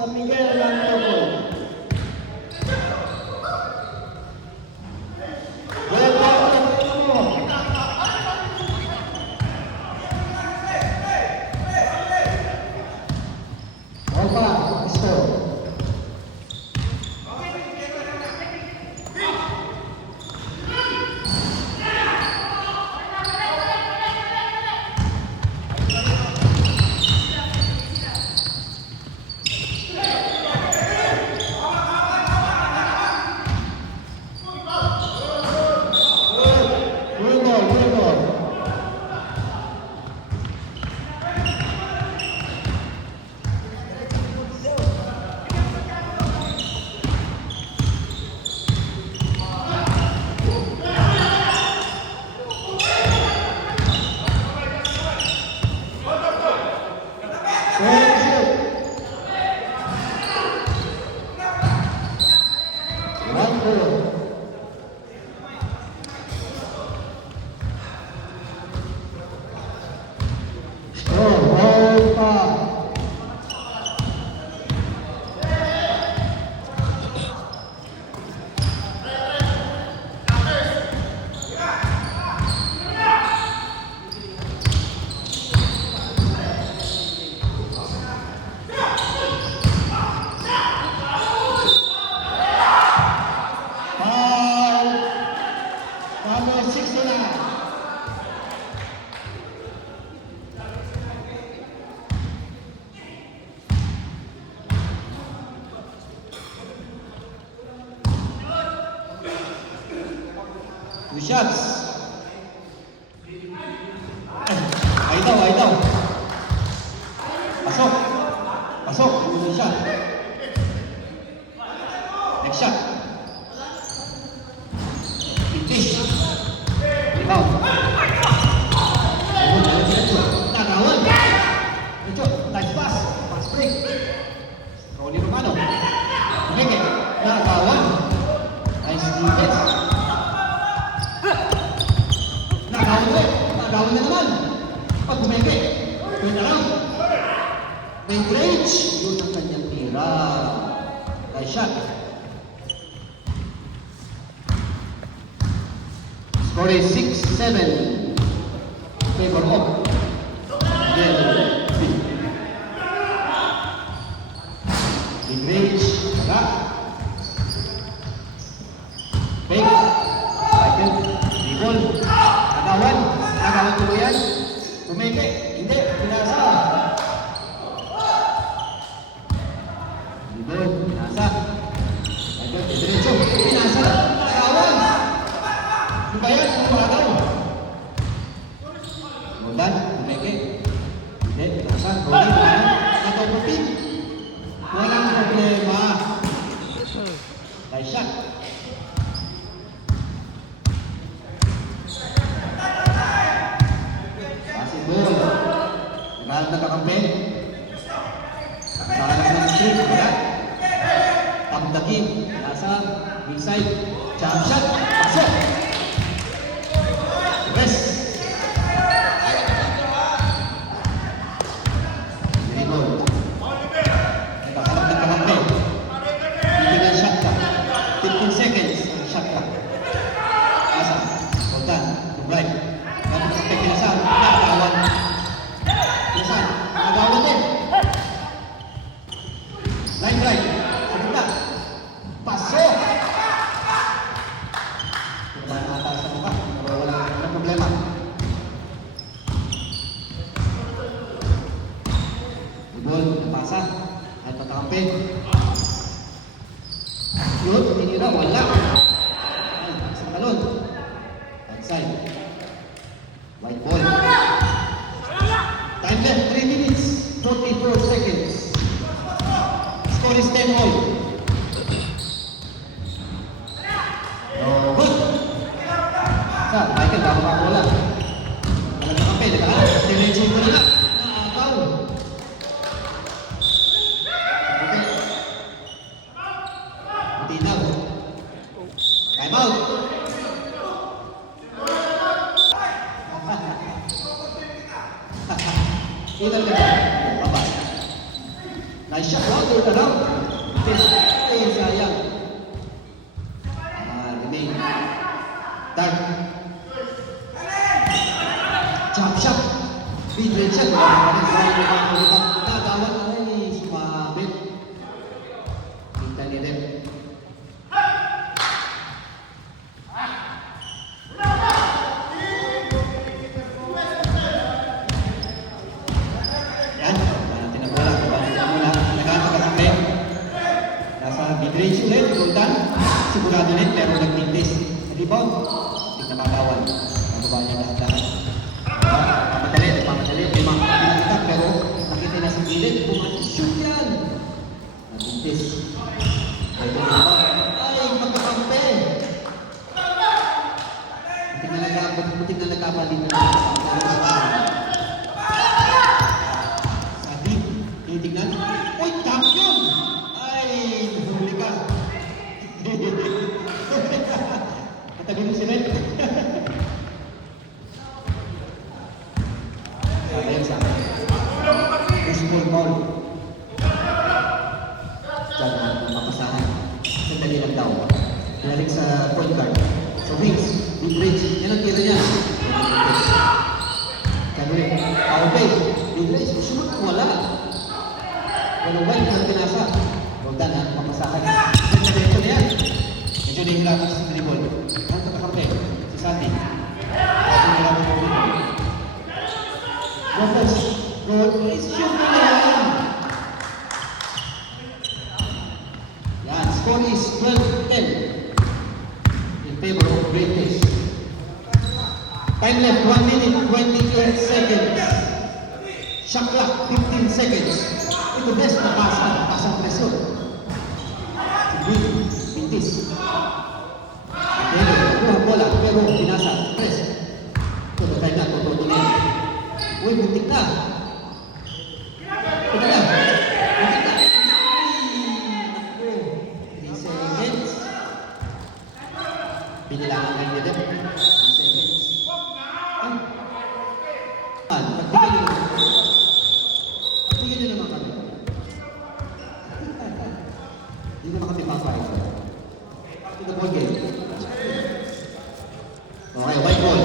San Miguel ng Tokol. Two shots. Ay daw. Pasok. Two shot. Next shot. Finish. Rebound. Nagawan. Ito, nice pass. Pass break. Rolly Romano. Kumeke. Nagawan. Nice defense. Nagawan na naman. Pag kumeke. Turn around. May bridge. Yun ang kanyang tira. Nice shot. Score is 6-7. Favor of Del B. Big range. Taga. Fake. Cycle. Dribble. Nagawan tuluyan. Tumeke. Hindi. Pinasa. Dribble. Pinasa. Cycle. Diretso. Pinasa. Nagawan. Lumayan. Kumagaw. Mundan. Tumeke. Hindi. Pinasa. Rolling. Natopopin. Walang problema. Nice shot. Nakakampi. Nakakalak ng street. Wala. Pagdaki. Nasa. Inside. Jump shot. Pasok. Rest. Dribble. Nakakampi. Bibigyan shot ka. 15 seconds. Shot ka. Nasa. Hold on. To right. Nakakampi kinasa. Nakawan. Nagawan din. Line drive. Sa gitna. Pasok. Kumain ata sa mukha. Pero wala problema. Ibol. Pasa. At patakampi. Yun. Tinira. Wala. Sa talon. Outside. White ball. Time left, 3 minutes, 44 seconds. Score is 10-all. Good. Sa, Michael, bago ka wala. Nagkakampi, nagkakampi. Diretso mo na. Nakakaw. Tinaw. Time out. Ilan ka na? Baba. Nice shot. Wow, turn around. Test. Ay, sayang. Remain. Dark. Jump shot. Mid-range shot. Nagawan. Ay, sumabit. Kita ni Rep. Yan. Natin ang bola. Mula. Nagkakakampi. Nasa mid-range ulit. Sultan. Sigurado ulit. Pero nag-tintis. Rebound. Hindi na makawan. Nagawa niya lahat-lahat. Pamadali. May mga kapilang pero nakita na sa gilid. Pumatishoot yan. Nag-tintis. Ay, magkakampi. Buti na nagkapalit na. Sabi, titignan. Uy, champion! Ay, nahuli ka. Katabi mo si Red. Sabi yan sa akin. Baseball ball. Diyan ang mapasahan. Sandali lang daw. Nalik sa point guard. Sa wings. Mid-range. Yan ang tira niya. Kanwe. Power play. Mid-range. Shoot. Wala. Walang white ng pinasa. Roldan ha. Mapasahan. Ito na yan. Medyo nahihirapan sa dribble. Ang katakampi. Si Sandy. Nahihirapan sa dribble. Lopez. Goal. Shoot na yan. Yan. Score is 12-10. In favor of Great Taste. Time left, 1 minute, 28 seconds. Shot clock, 15 seconds. Ito best na pasang presyon. Si Green, Pintis. Nakuha bola, pero binasa, press. Ito, tayo na, tututo na yan. Uy, buntik na. Ito na. Buntik na. Ay, 3 seconds. Binilangan kayo nila. 3 seconds. Pagbigyan nyo naman kami. Hindi naman kami papayag. Ito ball game. Okay, white ball.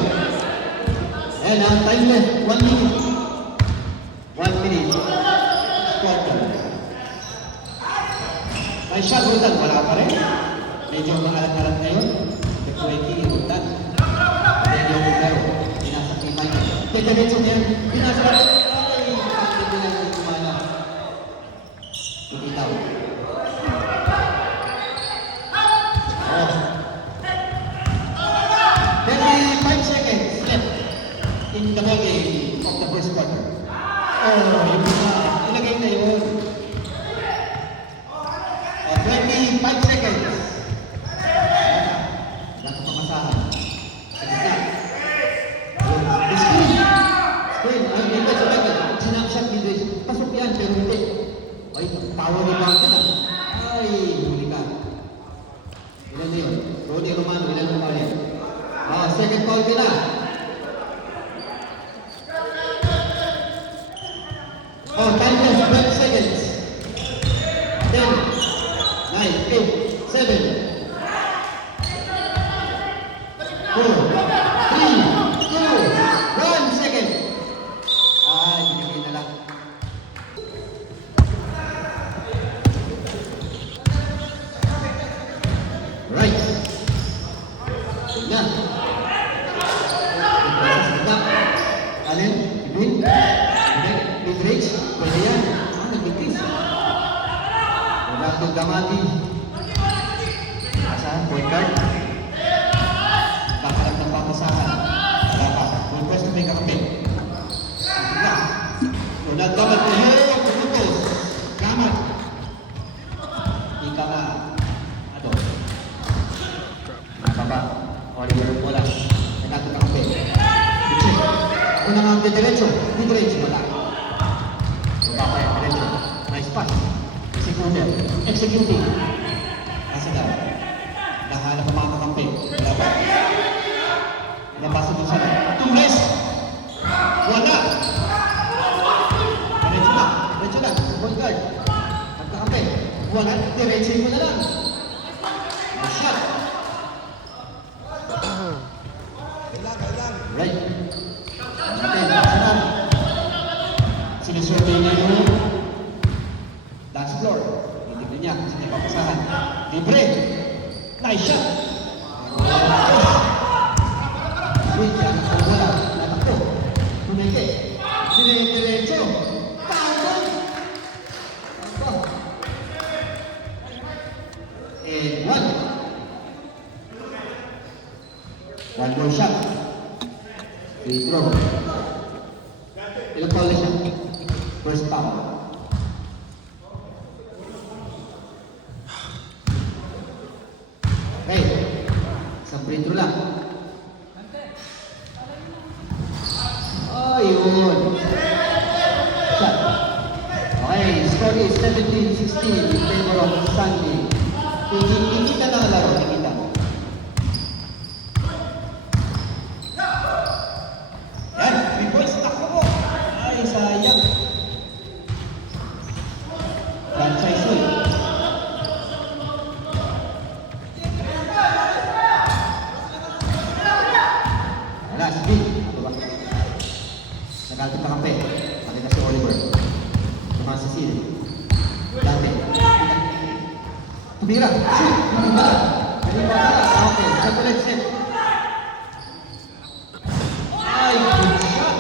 And ang time left, 1 minute. 1 minute. Squad. May shot, Roldan. Wala pa rin. Medyo maalat-alat ngayon. Nag-20, Roldan. Hindi yung laro. Binasak ni Michael. Diretso niyan. Binasak ako. Ay, hindi na yung kumala. Pinitaw. Oh. 35 seconds left in the ball game of the first quarter. Oh, yung ilagay na yun. 25 seconds. Dapat pamasahan. Screen. Ay, hindi sa bagay. Sinakshot ni Grace. Pasok yan, pero hindi. Ay, power ni Bangka na. Ay, huli ka. Ilan na yun? Ronnie Romano, ilan mo pala yun? Second foul ka na. Time left, 12 seconds. 10, 9, 8, 7, 4, 3, 2, 1 second. Ay, binigay na lang. Right. Yan. Alin? Ibin? Mid-range? Pwede yan. Nag-increase. Wala itong gamati. Asa? Point guard? Kakalag ng papasahan. Wala pa. Point guard na may kakampi. Wala. So, nagdamat ko yun. Punutos. Gamat. Ika ka. Ato. Nakaba. Oliver wala. Nagdamat ng kakampi. Bichik. Unang ang diretso. Mid-range. Wala. Papaya, diretso. Nice pass. Executed. Executing. Nasa daw. Nahanap ang mga kakampi. Wala ba? Nabasa doon sa lang. Tumres! Wala! Diretso na. Diretso na. Point guard. Nagkakampi. Wala, diretsin mo na lang. Shot. Right. Okay, sunod. Sinusurvey niya yung dance floor. Titignan niya kung saan ipapasahan. Libre. Nice shot. Wait, yan. Wala. Natakbo. Tumike. Dire-diretso. Tawag. And one. One more shot. Free throw. Ilang foul na siya? First foul. Okay. Isang free throw lang. Oh, yun. Shot. Okay, score is 17-16 in favor of Sandy. Ikita na ang laro, ikita. Yan, 3 points, takbo mo. Ay, sayang. Franchise uy. Wala, sige. Ano ba? Nakalapit na kampe. Nakita si Oliver. Tumakas si Siri. Dante. Tumira. Shoot. Tumira. Tumira. Okay. Set ulit. Set. Ay, good shot.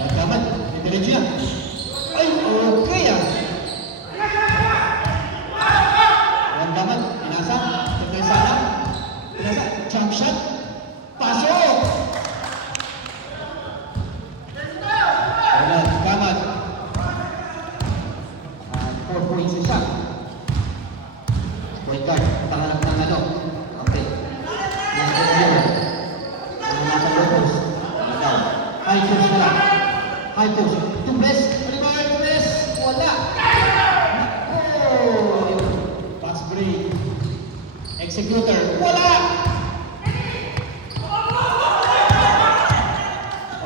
Magkaman. Diretso yan. Ay, okay ah. Magkaman. Pinasa. Pinasa na. Pinasa. Jump shot. Pasok. Ayan, kamat. 4 points na siya. Point guard, pangarap ng ano. Okay. Yan, yan. Mga low post. High post na lang. High post. Tumbes. Oliver, tumbes. Wala. Oh, pass break. Executor. Wala.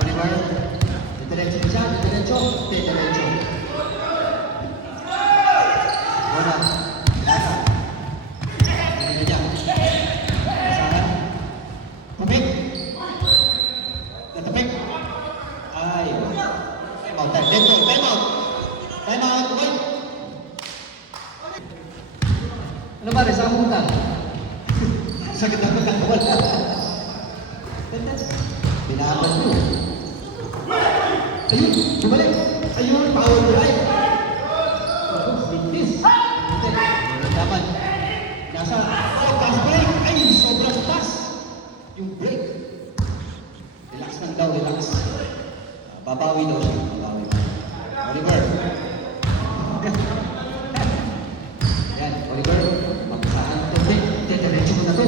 Oliver. Diretso na siya. Diretso. Diretso. Wala. Lasa. Hindi niya. Masahan. Tupik. Natupik. Ay. Time out. Time out. Time out. Time out. Wait. Ano ba? Resamo ka? Sakit ako ka. Wala. Binaban mo. Ayun. Bumalik. Ayun. Power drive. This. Dapat. Nasa. Oh, pass break. Ay, sobrang pass. Yung break. Relax lang daw, relax. Babawi daw siya. Babawi. Oliver. Yan, Oliver. Magpasahan ito. Diretso mo na ito.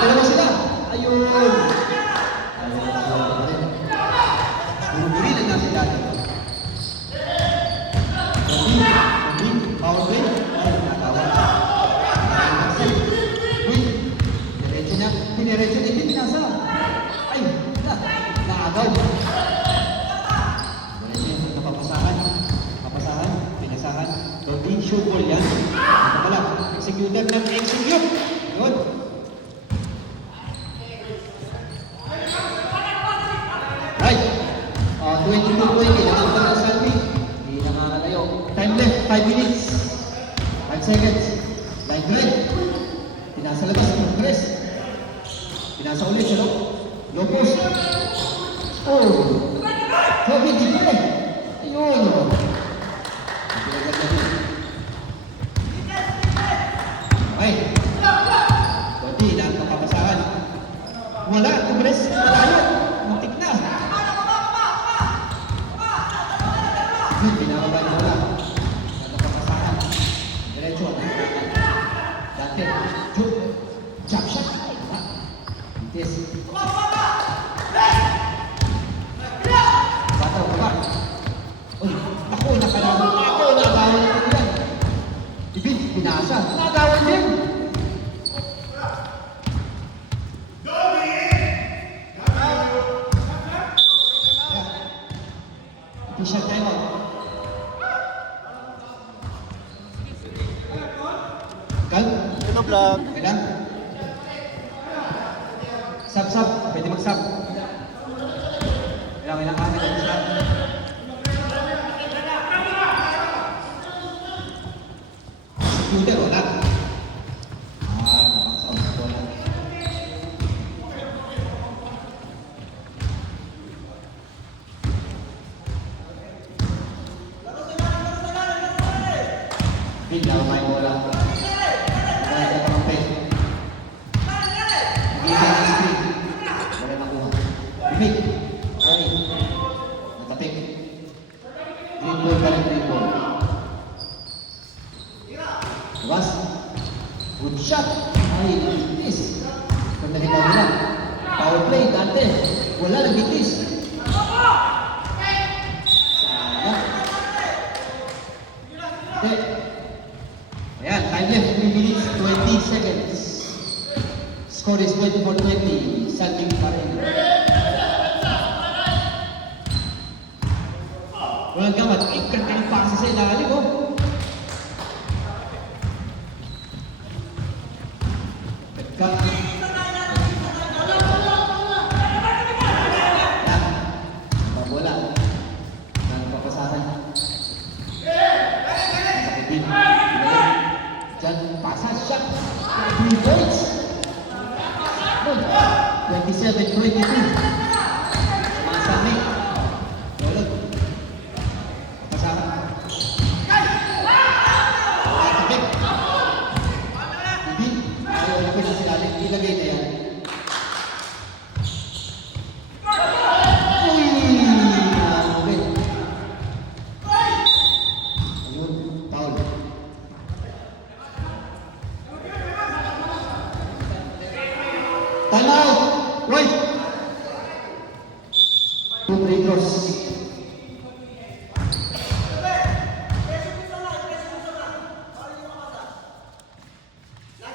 Dalawa sila. Ayun. Bumubuli na natin dati. Power play. Ay, natawa. Uy, diretso niya. Diretso niya. Hindi pinasa. Ay, naagaw. Diretso niya. Napapasahan. Papasahan. Pinasahan. Don't shoot ball yan. Ito pala. Executor ng execute. Yun. Right. 22-20. Nakakita ng Salvi. Hindi nakakalayo. Time left, 5 minutes. 5 seconds. Line break. Pinasa labas ng press. Pinasa ulit siya, no? Low post. Oh! Kobe, di ba eh? Ayun! Pinagat na din. Okay. Kobe, lahat ng papasahan. Wala, tumres. Malayo. Muntik na. Pinababa na wala. Papasahan. Diretso. Dante. Shoot. Jump shot. Yes. Bataw ka ba? Uy, ako nakalaban. Ako nagawan ito yan. Ibig, pinasa. Nagawan din. Kailangan ka na siya. Executor, wala. Nakakasama ko lang. Big na may bola. Kaya ito ang pen. Big na screen. Wala nakuha. Big. Ay. Natapik. Green ball pa rin, green ball. Labas. Good shot. Ay, bitis. Kung nakita nila. Power play, dante. Wala, nagbitis. Sayang. Okay. Ayan, time left, 3 minutes, 20 seconds. Score is 24-20. Salting pa rin. Walang gamat. Ikan ka ng paksa sa ilalim, oh. Pagka. Yan. Bola. Papasahan. Sakitin. Diyan, pasa, shot. 3 points. 27-22. Masami. Tulog. Papasahan. Kapit. Hindi. Ayaw lapit na sila. Ilagay na yan. Uy! Nakakapit. Ayun. Foul. Time out! Right! 2 free throws.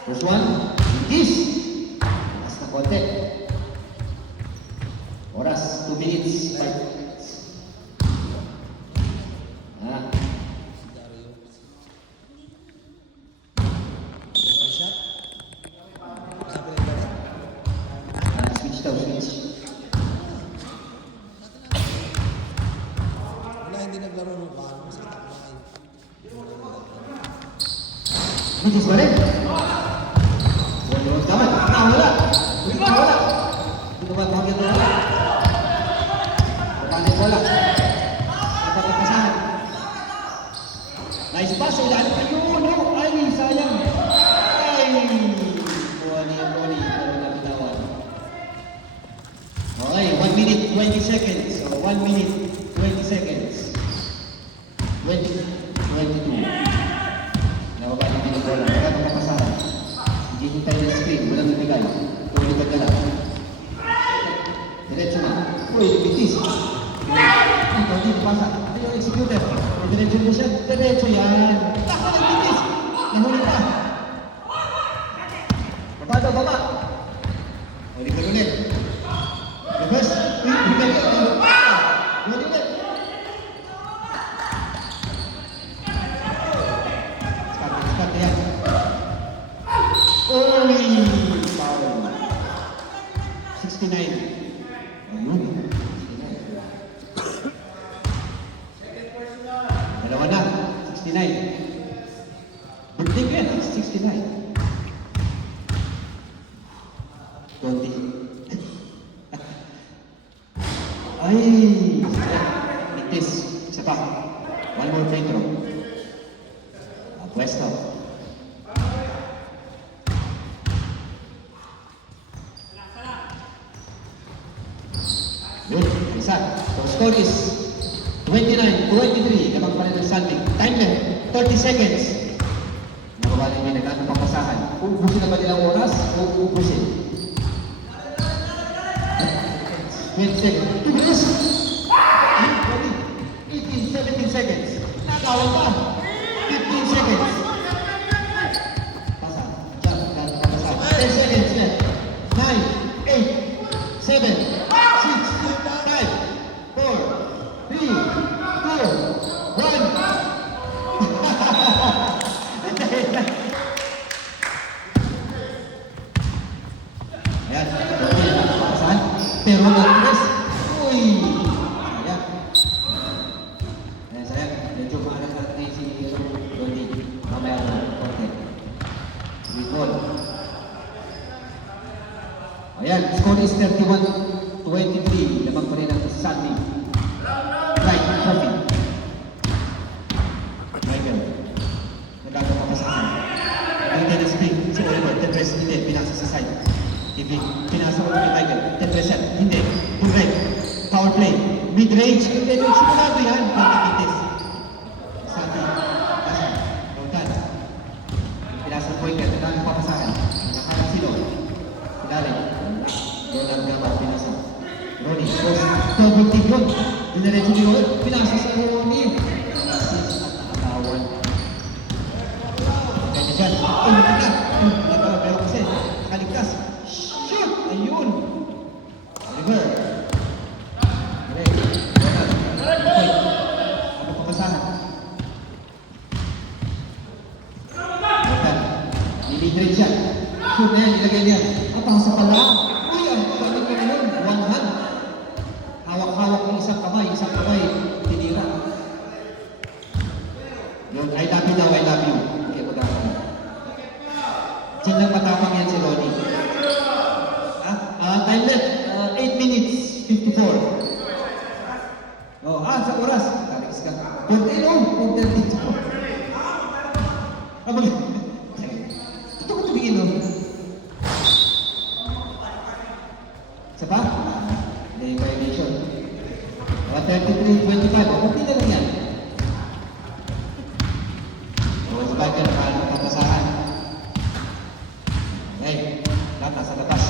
First one, this. Last na konti. Oras, 2 minutes, 5 minutes. Switch daw, switch. Wala, hindi naglaro ng ball. Masakit ang kumain. Bitis pa rin. Wala dapat. Wala. Wala. Hindi ba tawagin na wala? Papalit wala. Napapakasahan. Nice pass. Ayun. No. Ay, sayang. Ay. Buwani. Pero nabitawan. Okay, 1 minute, 20 seconds. So, 1 minute, 20 seconds. 20, 22. Nababa yung pinag-bola. Wala nang kapasahan. Hindi hintay ng screen. Walang ibigay. Tulipat ka lang. Diretso na. Uy, bitis. Ikaw din, pasa. Ito yung executor. Diretso mo siya. Diretso yan. Ako ng bitis. Nahuli ka. Baba. Ulit ka ulit. Labas. Uy, ulit ka. Ulit ka. Start yan. Uy! Foul. 69. Ayun. 69. Dalawa na. 69. Birthday ko yan. 69. 20. Ay! Itis. Isa pa. One more free throw. Pwesto. Yun. Isa. So score is 29-23. Kapag pa rin ang salting. Time left. 30 seconds. Nakabali niya na ng papasahan. Ubusin na ba nilang oras? O ubusin? 20 seconds. 2 minutes. 18, 17 seconds. Nakawal pa. 15 seconds. Pasa. Jump. Pasa. 10 seconds left. 9, 8, 7, 6, 5, 4, 3, 2, 1. Ayan. Papasahan. Pero nag-press. is 31-23. Lamang pa rin ang Sandy. Right, Coffee. Michael. Nagagawa pa sa akin. Nagagawa na spring. Si Oliver. 10 hindi. Pinasa sa side. Ibig. Pinasa ko ni Michael. 10 hindi. Full right. Power play. Mid-range. Sigurado yan. Pagkakitis. Sandy. Asa. Rotan. Pinasa ng point. Nagagawa pa sa akin. Nakaharap silo. Ilalim. Ronan Gama. Pinasa. Ronnie. Double kick yun. Dinaretso ni Ron. Pinasa sa Ronnie. Assist at nakatawan. Kaya dyan. Ay, nakita. Nakita. Pero kasi, nakaligtas. Shoot! Ayun! Oliver. Greg. Ronald. Point. Ano papasahan? Ronald. Nilidrin siya. Shoot na yan. Ilagay niya. Napasa pala. Uy, ang pagkakas ko ngayon. One hand. Hawak-hawak ng isang kamay, tinira. Yun, I love you now, I love you. Okay, mag-aakala. Diyan lang matapang yan si Ronnie. Time left, 8 minutes, 54. Sa oras. Talis ka. 14, oh, 14 dito. Ito ko tumingin, oh. Isa pa? May violation. 33-25. Okay na lang yan. Sa bagay na paano papasahan. Okay. Lahat nasa labas.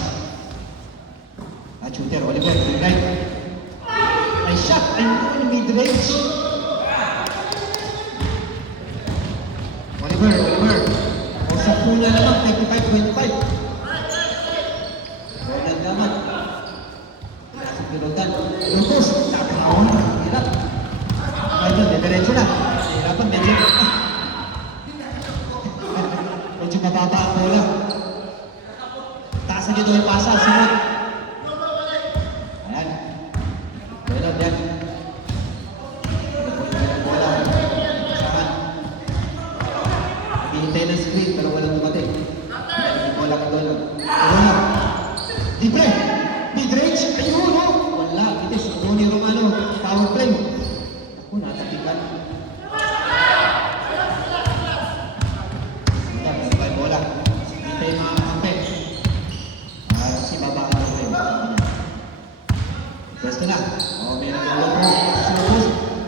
Shooter. Oliver. Right. Ay shot. Ay mid-range. Oliver. O sa pula naman. 35-25. Ronan naman. Pinutan. Lutos. Takawan. Hirap. Ayun, diretso na. Hirapan, medyo mababa ang bola. Taas na dito yung pasa. Sunod. Ayan. Doon yan. Ang bola. Pasahan. Naghihintay ng screen pero walang dumating. Ang bola ka doon. Ayun. Libre. Mid-range. Ayun, oh. Wala, itis. Ronnie Romano, power play. Ako, natatikan. Ito, may bola. Hintay mga kampe. Si Baba ang play. Pwesto na. May nagawag mo. Sinubos.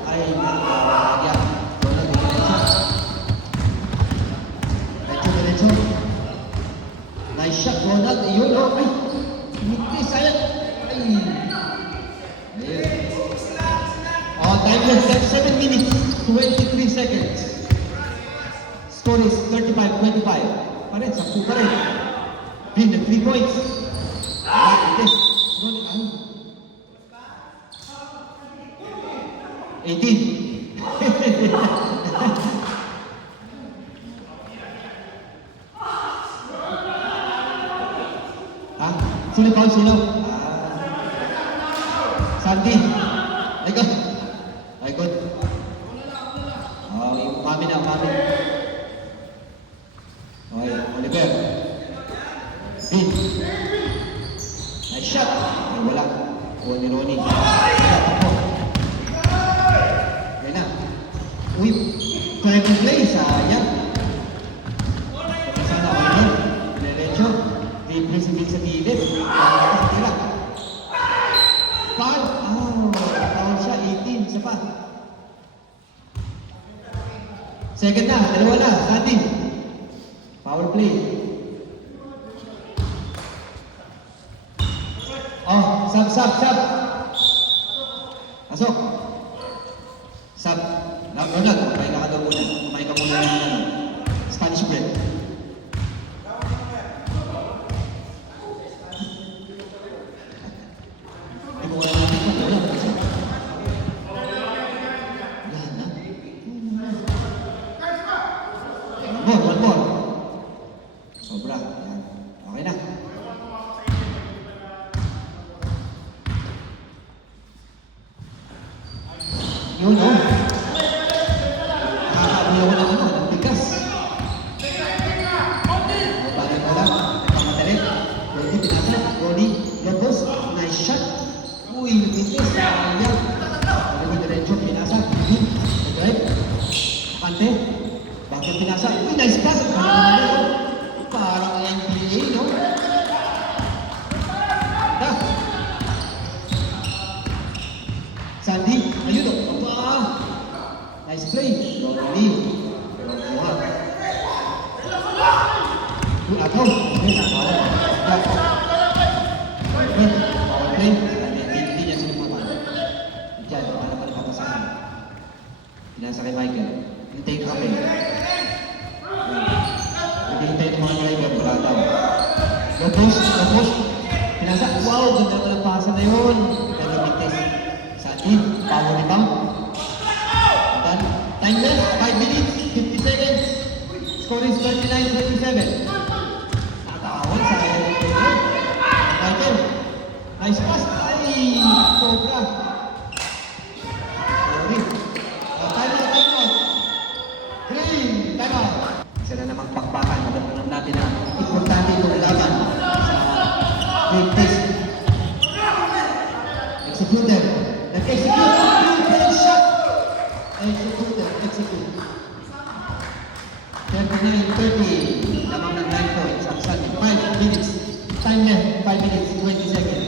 Ay, nakakagya. Ronald, diretso. Nice shot, Ronald. Ayun, oh. Ay, mitis. Ayun. Time left 7 minutes, 23 seconds. Score is 35-25. Parin, 10 pa rin. Pin the 3 points. This. 18. Sino foul? Sino? Sandy. Ay, good. Umami na. Okay, Oliver. Vin. Nice shot. Ay, wala. Kuha ni Ronnie. Okay na. Uy, clever play. Sayang. Sana Oliver. Diretso. Di-press sa gilid. Tira. Foul. Foul siya. 18. Isa pa. Second na, dalawa na, Sandy. Power play. Sub. Pasok. Sub. Ronald, kumain ka daw muna. Kumain ka muna ng Spanish bread. Hindi ko wala natin ito. One more. Sobra. Yan. Okay na. Yun, oh. Nakakabuyo ko ng ng bigas. Bagay mo lang. Pangmadalit. Ronnie, pinasa. Ronnie, Lobos. Pinasa. Uy, nice pass. Parang NBA, no? Da. Sandy, ayun o. Wow. Nice play. Don't leave. Pero buha. Uy, ataw. Uy, ataw. Da. Uy, power play. Hindi niya sinubukan. Diyan, paano pa napapasahan? Pinasa kay Michael. Hintay ka kami. Hindi hintay ng mga driver. Wala daw. Lopos. Pinasa. Wow, ganda ka ng pasa na yun. Nag-imitis. Sandy, power rebound. Then, time left, 5 minutes, 50 seconds. Score is 39-27. Nakakawal sa kanya ng player. Michael, nice pass. Ay, sobra. Sorry. Time out. Green, time out. Isa na namang pakpakan. Alam natin na importante itong laban sa big test. Executed. Nag-execute. Good shot. Execute. 39-30. Lamang ng 9 points. Ang Sunday. 5 minutes. Time left. 5 minutes. 20 seconds.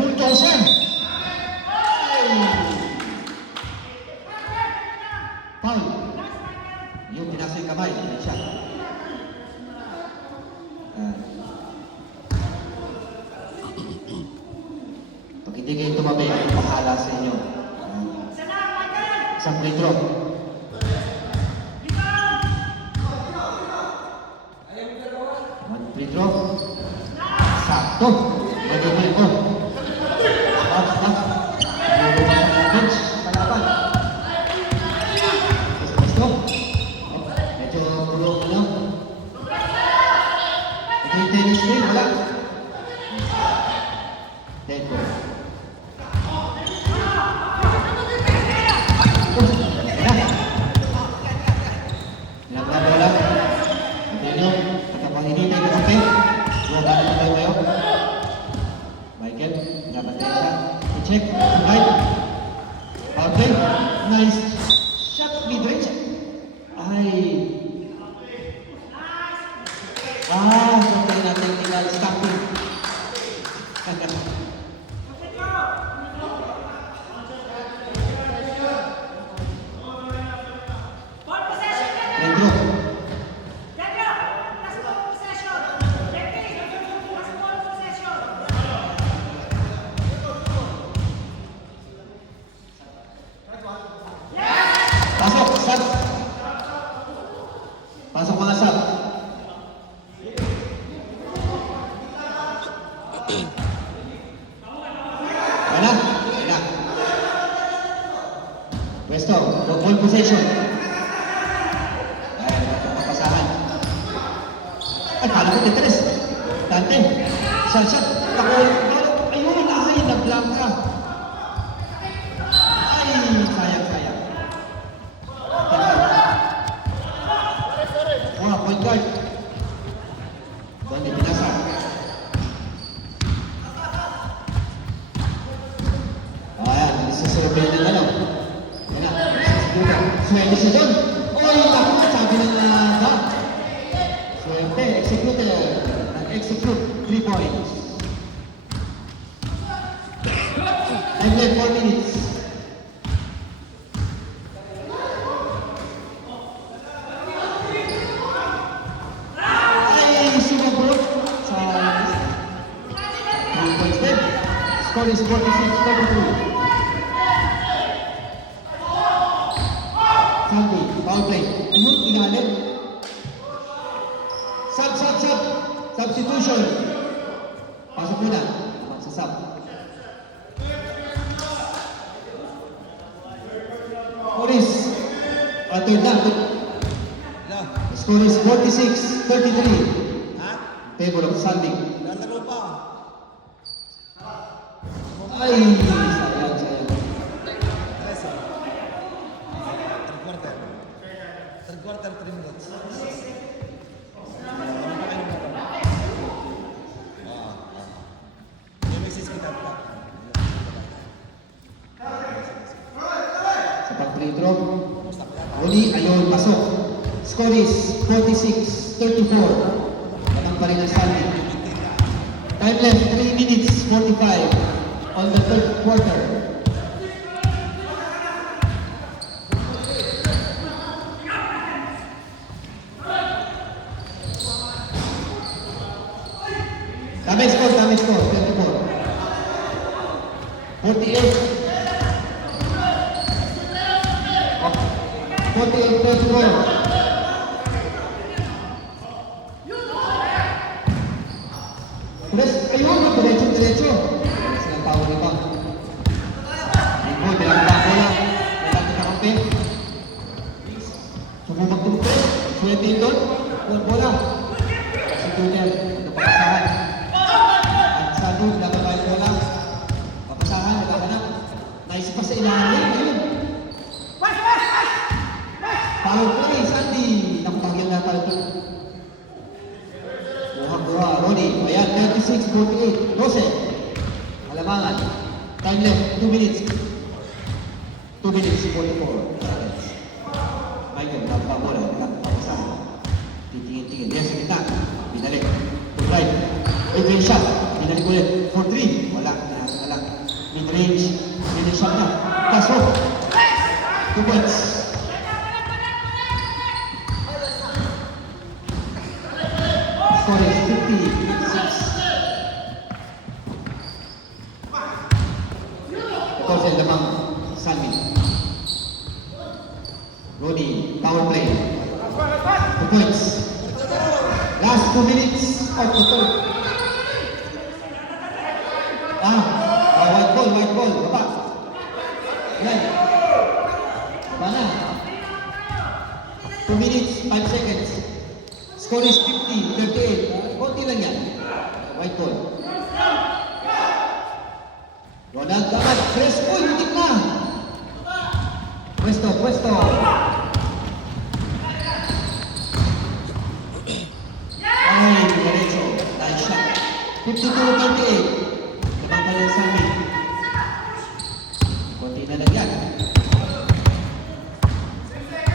Bulldozer. Foul. Yung pinasa yung kamay. Good shot. Pag hindi kayo tumabi, ako bahala sa inyo. Isang free throw. One free throw. Sakto. Magiging ko. Up. Bench. Palaban. Gusto. Medyo pulo ko lang. May tennis din. Wala. Dead ball. Check, right. Okay, nice shot, mid-range. Ay. Sabi natin nila stopping. Pedro. Pasok mga sub. Wala. Westo, ball possession. Ay, papasahan. Ay, kala ko Tetris. Dante, shot. Ako, ayun, nag-blank ka. Ay, sayang. Point guard. Donnie Pinasa. Ayan, isusurvey din ano. Yan na, swerte siya doon. Oy, naku, sabi ng ba? Swerte, execute 3 points. And then 4 minutes. Score is 46-33. Sandy, foul play. Ayun, ilalim. Sub. Substitution. Pasok muna. Sa sub. Morris. Third lang. The score is 46-33. Favor of Sandy. Lalaro pa. Ay, sayang. Third quarter, 3 minutes. Yung message kita pa. Sa pag-free throw, Basta kaya pa. Uli, ayun, pasok. Score is 46-34. Lamang pa rin ang Sandy. Time left, 3 minutes 45 on the third quarter. Damage score, 34. 48. 48-34. Press, ayun, diretso. Silang power ni Pang. Ayun, bilang ba bola. Nagkakita ka kampi. Sumubak tumutulog. Swerte yun doon. Bola. Si Tutel, napapasahan. At sa doon, nababay bola. Papasahan, nagkakanap. Nice pa sa ilalim. Ayun. Power play, Sandy. Nakutagyan na tayo ito. Buha, Ronnie. Ayan, 36-48. 12. Alamangan. Time left, 2 minutes. 2 minutes, 44 seconds. Michael, bola. Nakapasahan. Titingin. Yes, kita. Binalik. Full right. Mid-range shot. Binalik ulit. For 3. Wala. Mid-range. Mid-range shot na. Pasok. 2 points. Score is 50-56. Ito sa lamang Sandy. Rudy, power play. 2 points. Last 2 minutes of the third. White ball. Baba. Yan. Baba na. 2 minutes, 5 seconds. Score is 50-38. Konti lang yan. White ball. Ronald Damat. Press. Uy, hitik na. Pwesto. Ay, diretso. Nice shot. 52-38. Lamang pa rin sa amin. Konti na lang yan.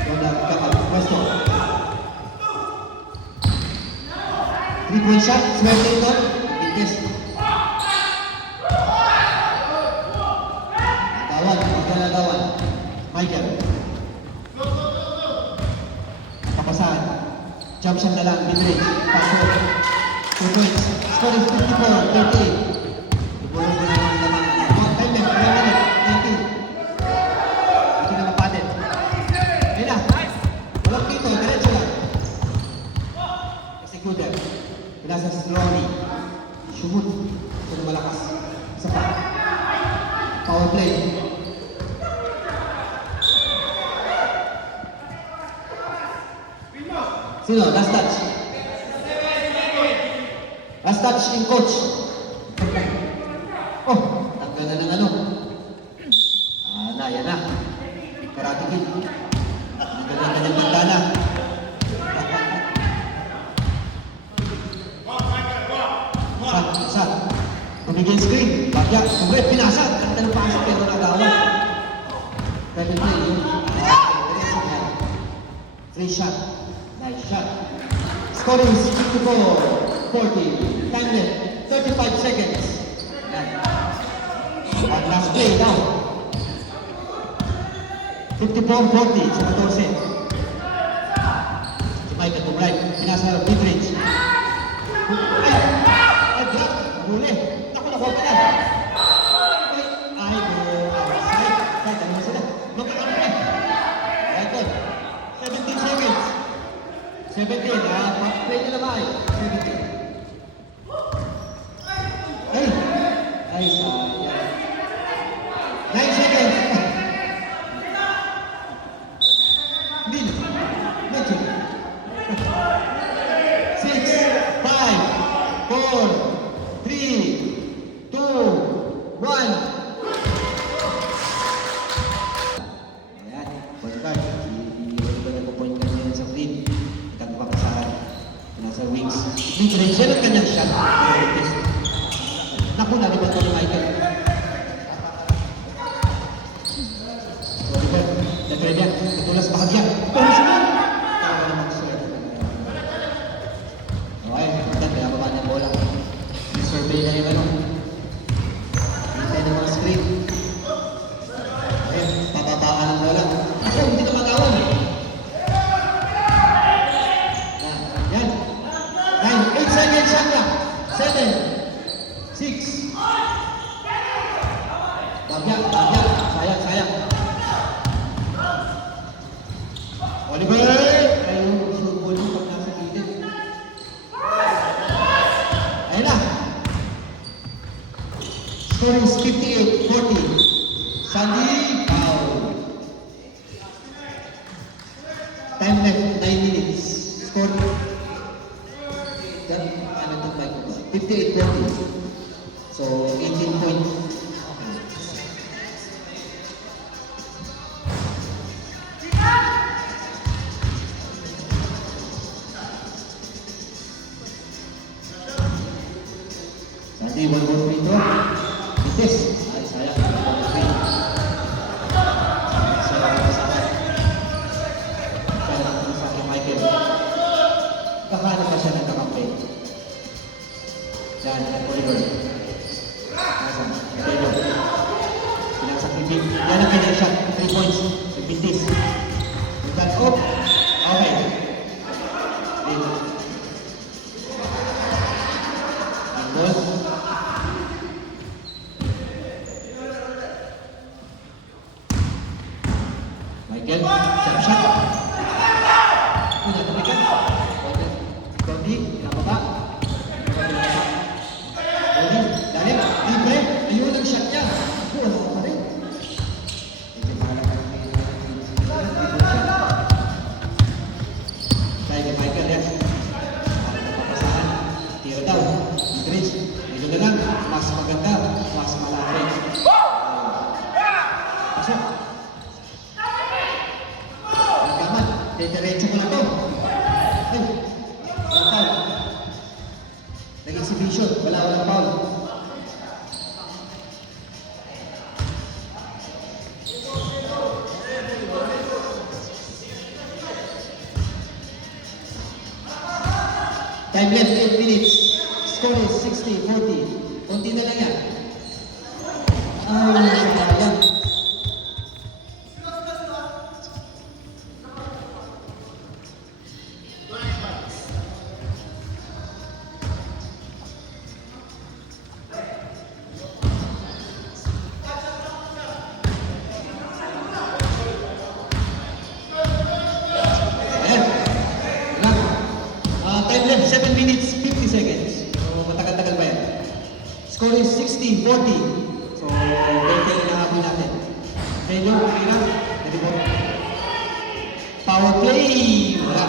Ronald Damat. Pwesto. 3-point shot, swerte ito. Biggest. Nagawan. Michael. Papasahan. Jump shot na lang, mid-range. Pasok. 2 points. Score is 54-38. Ibulong ko na yung lamang. Time left, 1 minute, 19. Hindi na mapatin. Ayun na. Walang dito, diretso lang. Executor. Pinasa si Ronnie. Shumut. Ito na malakas. Isa pa. Power play. Sino? Last touch. Last touch in coach. Oh, tanggal na ng ano. Yan na. Karate Kid. Dito na kanyang bandana. Sa tumigil screen, bagya, kumbre, pinasa, ang tanong pasok, pero nagawa. Pwede play yun. Free shot, nice shot. Score is 54-40, time left, 35 seconds. One last play now. 54-40, sa 14. Jamaica to right, pinasa mid-range. Huli. Naku, ka na. Ay, go. Outside. Kahit ano sila. Magkakaroon na. Right on. 17 seconds. 17. Play nila ba ay? 17. Ay. Sayang. 9 seconds. Minute. Medyo. 6, 5, 4, 3, 2, 1. Ayan, point guard. Hindi ba nagpo-point guard niya sa green? Itang papasahan. Nasa wings. Mid-range yan ang kanyang shot. Naku, nalibat ko ni Michael. So, Oliver, nag-ready yan. Itulas sa bahagya. Pumisunan! Talaga namang swerte. Okay, maganda, kaya baba niya bola. May survey na yung ano. Hintay ng mga screen. Okay, pababaan ang bola. Ako, hindi ka mag-awan. Yan. 9, 8 seconds, Sandra. 7, 6. Bahagya. Sayang. Oliver! Ayun, shoot ball yung pag nasa gilid. Ayun na. Score is 58-40. Sandy, foul. Time left, 9 minutes. Score. Ano itong bike ko ba? 58-40. So, 18 points. Sandy, one more free throw. Itis. Ay, sayang. One more free. Sayang sa akin, Michael. Kakaano pa siya nagkakampi? Yan, Oliver. Nasa, Pedro. Pinagsak ni Big. Yan ang kanyang shot. 3 points. Itis. Back up. Okay. Dito. Ang ball. Michael, shot. Una, tumikan. Cody, pinababa. Cody, dali. Libre. Ayun ang shot niya. Wala pa rin. Medyo parang kaya ni Michael, yes. Napapasahan. Tira daw. Idris. Medyo na lang. Mas maganda. Mas malaki. Pasok. Nagkaman. Diretso ko na to. Ay. Walang foul. Nag-exhibition. Walang foul. Time left 8 minutes. Score is 60-40. Kunti na lang yan. Ay, sayang. Ayan. Wala. Time left 7 minutes 50 seconds. So matagal-tagal pa yan. Score is 60-40. So 20 na habol natin. Medyo, Pira. Power play. Wala.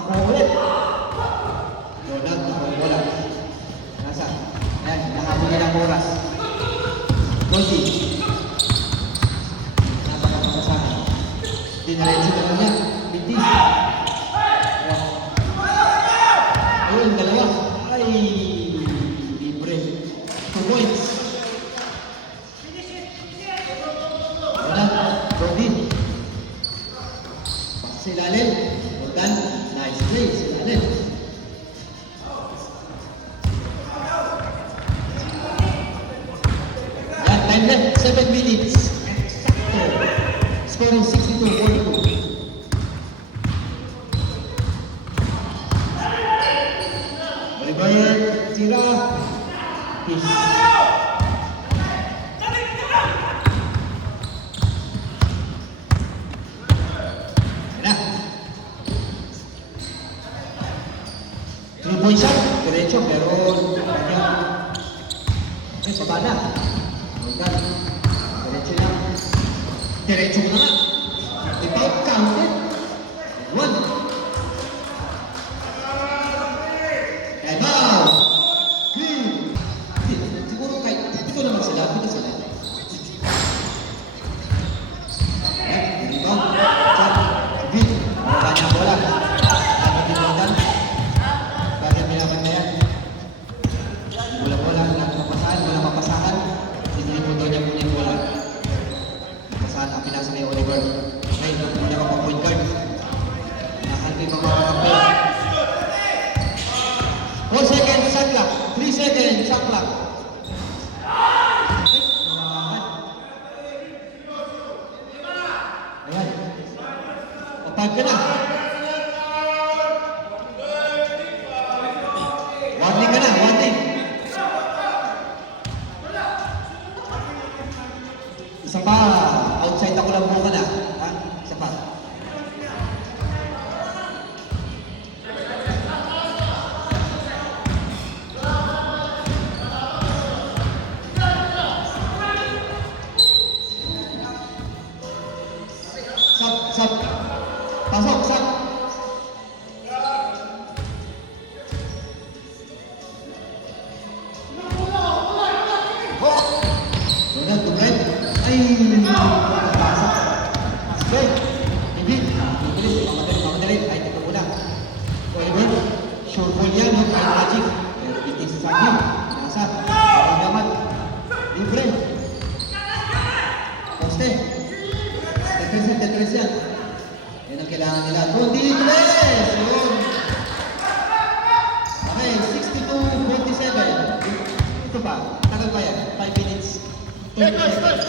Nakuha ulit. Donald, nakuha wala. Nasa. Ayan, nahabol nila ang oras. Goldie. Napakapasasahan. Dinaretso na lang yan. Bitis. Ayun, dalawa. Ay, libre. 2 points. Wala. Robin. Pasok sa ilalim. Morgan. Nice play. Sa ilalim. Yan, time left. 7 minutes. Exacto. Scoring 62-42. Oliver, tira. Peace. Yan na. 3-point shot. Diretso, pero ay, baba na. Morgan. Diretso na. Diretso mo na nga. Without counted. 1. Time out! Green! Siguro kahit dito naman sila, dito sila. Ayan, dito. Chat. Green. Mababa niya ang bola. Ano din Morgan? Bagay minaman na yan. Bola-bola, walang papasahan. Dinilipo daw niya muna yung bola. Papasahan ang pinasa ni Oliver. Ngayon, hindi niya makapoint Tag ka na. Warning ka na, warning. Isa pa, outside ako lang muna na. Ha? Isa pa. Sab. Pasok, sab. Donald, Donald. Ay, pasok. Sige. Hindi. Bilis, mamadali. Ay, ito muna. Oliver, sure ball yan, no? Kahit magic. Pero bitin sa sakin. Nasa. Ay, naman. Libre. Poste. Tetris yan. Yan ang kailangan nila. Kundi tres! Yun. Okay, 62-47. Ito pa. Tagal pa yan. 5 minutes. 20 seconds.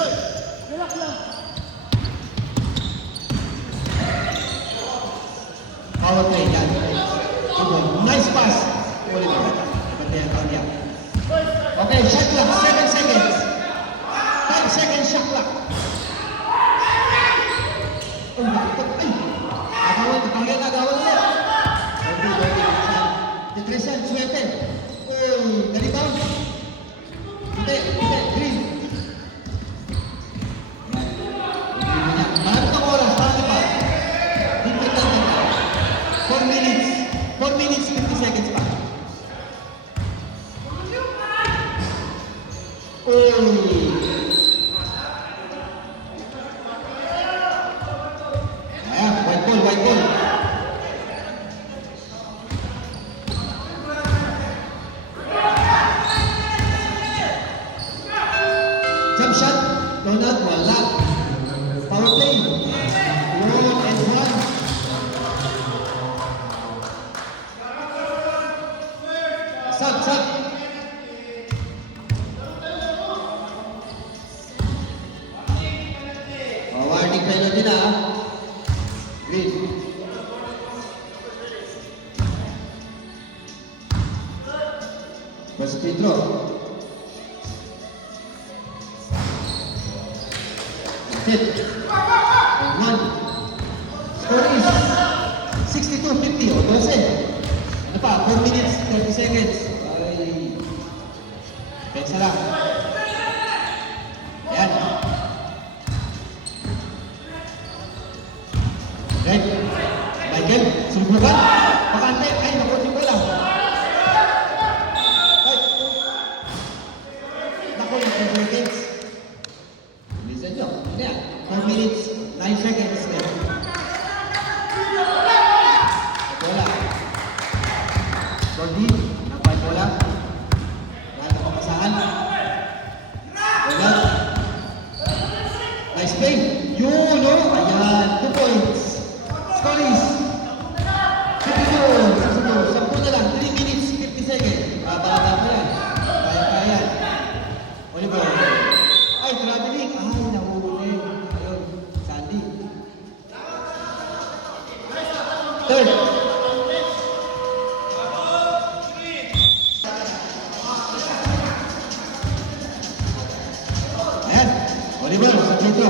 Power play yan. Good. Nice pass. Oliver. Ganda yan, Tanya. Okay, shot clock. 7 seconds. 5 seconds shot clock. Oh, ay! Agawan ulit. Tetresan, suwete. Oh, ganito. Hindi, green. Yan. Marami kang oras, paano pa? Hindi ka. 4 minutes. 4 minutes, 50 seconds pa. Oh! White ball. Jump shot, Donald, wala. Power play. 1-1. Sub. Warning penalty na. Green. First free throw. Hit. And 1. Score is 62-50 o 12. Ano pa? 4 minutes, 30 seconds. Ay. Pensa lang. Ayan. Right. Michael, subukan. Pakante. Ay, nakutin ko lang. Ay. Naku, 10 seconds. Listen nyo. Ano yan? 4 minutes, 9 seconds. Bola. Gordy, nakuha bola. Lahat ang pamasahan. Bola. Nice play. Yun, no? Ayan, 2 points. Score is 52. 10 na lang. 3 minutes, 50 seconds. Bababa mo yan. Kaya. Oliver. Ay, traveling. Ay, nahuli. Ayun, Sandy. Third. Ayan. Oliver, sa dito.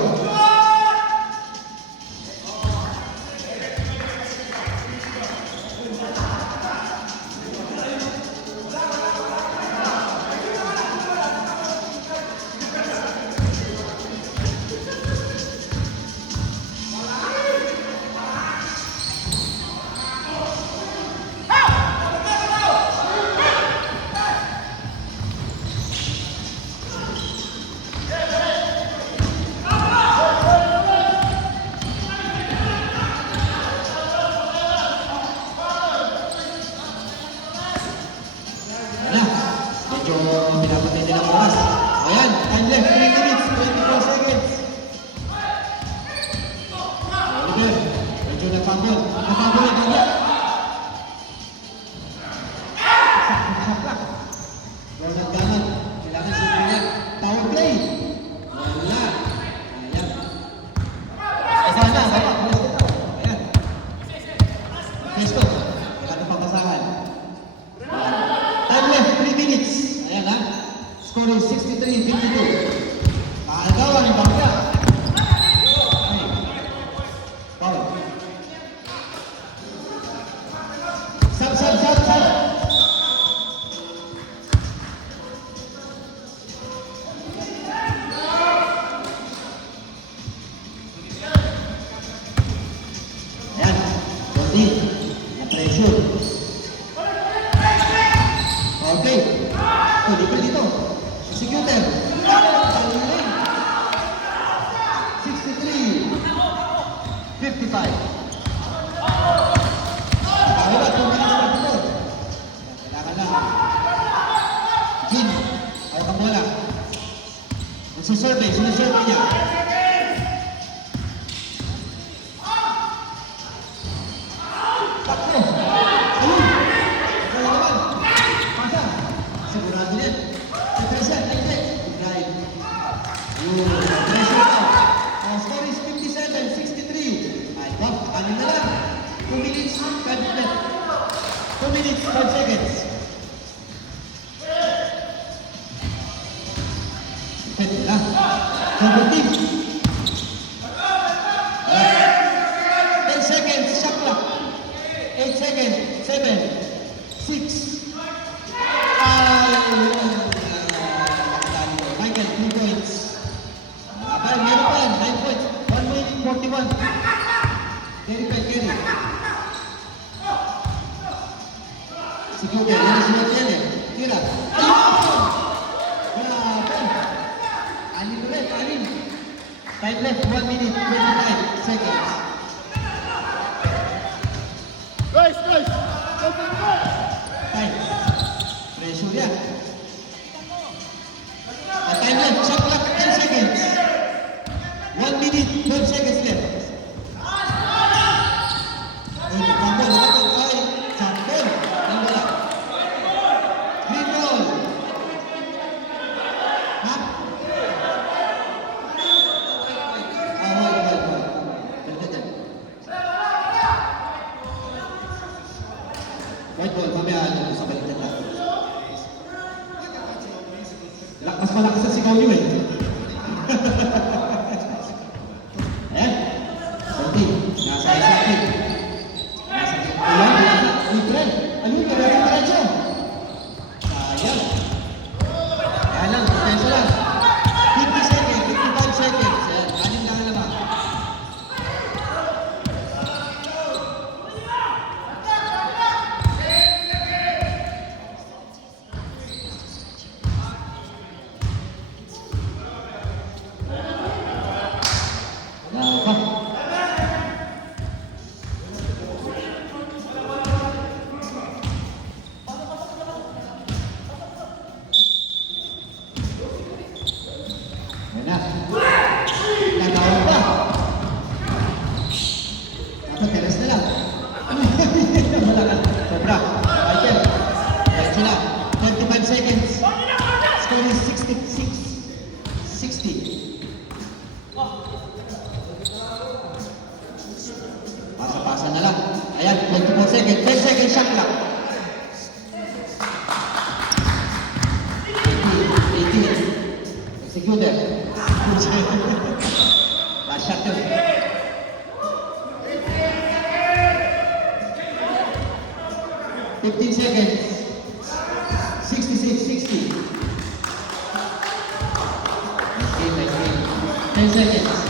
Medyo pinapatay din ang oras. Ayan, time left, 3 minutes, 24 seconds. Oliver, medyo nagpambol. Nagpambol na kanya. Saksak. Ronald Gaman, kailangan simple niya. Power play. Wala. Ayan. Sana, baba. Ayan. Nakawala, 2 minutes pa dito. Kailangan lang. Jin, ay pangbola. Sinusurvey niya. Takbo. Ayun. Kaya naman. Pasa. Sigurado yan. Natresa, naiklik. Drive. Ayun. Pressure now. Score is 57-63. Ay, wag. Ano na lang. 2 minutes, 5 minutes. 2 minutes, 5 seconds. Pwede na. Number team. 10 seconds, shot clock. 8 seconds, 7, 6, 5, Michael, 2 points. Abay, meron pa yan, 9 points. 1 minute, 41. Carry. Si Kuger, yan ang sunod yan eh. Tira. Ayun! Grabe! Anim ulit, anim. Time left, 1 minute, 25 seconds. Time. Pressure yan. Time left, shot clock, 10 seconds. 1 minute, 12 seconds left. Tambol. Ay, tambol. Tambol. Green ball. Ha? Ball. Baliktad yan. White ball, mamaya ano sa baliktad lang. Mas malakas ang sigaw niyo eh. Ayan. Kunti. Nasa isipin. Libre. Ano yung diretso? Sayang. Kaya lang, depensa lang. 50 seconds, 55 seconds. Ayan, anim lang ang laban. Nagawin pa. Teres na lang. Malakas. Sobra. Michael. Right sila. 25 seconds. Score is 60. Pasa-pasa na lang. Ayan, 24 seconds. 10 seconds shot clock. 18. Executor. Last shot yun. 15 seconds. 66, 60. Nice game. 10 seconds.